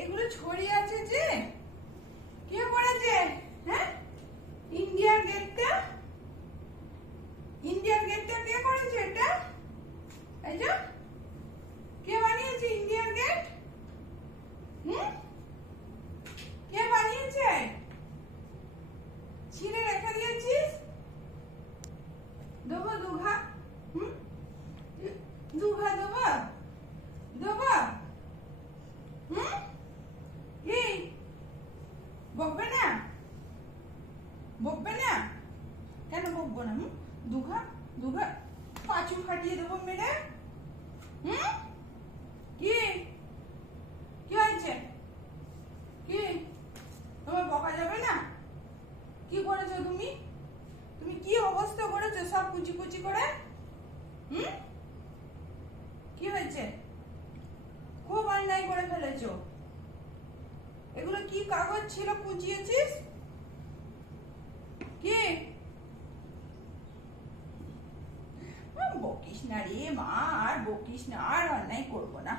এগুলো ছড়িয়ে আছে যে কে করেছে? হ্যাঁ, ইন্ডিয়ান গেটটা কে করেছে? এটা এই যে কে বানিয়েছে ইন্ডিয়ান গেট? কে বানিয়েছে? ছিঁড়ে রেখে দিয়েছিস। দেবো দুঘা? দুঘা দেবো? দেবো? কি বকবে না? বকবে না? কেন বকবো না? দুঘা দুঘা পাঁচু ফাটিয়ে দেবো মেরে। কি কি হয়েছে? কি তোমার বকা যাবে না? কি করেছো তুমি? তুমি কি অবস্থা করেছো সব কুচি কুচি করে? কি হয়েছে? খুব অন্যায় করে ফেলেছো। এগুলো কি কাগজ ছিল কুচিয়েছিস? কি বকিস না রে মা, আর বকিস না, আর অন্যায় করবো না।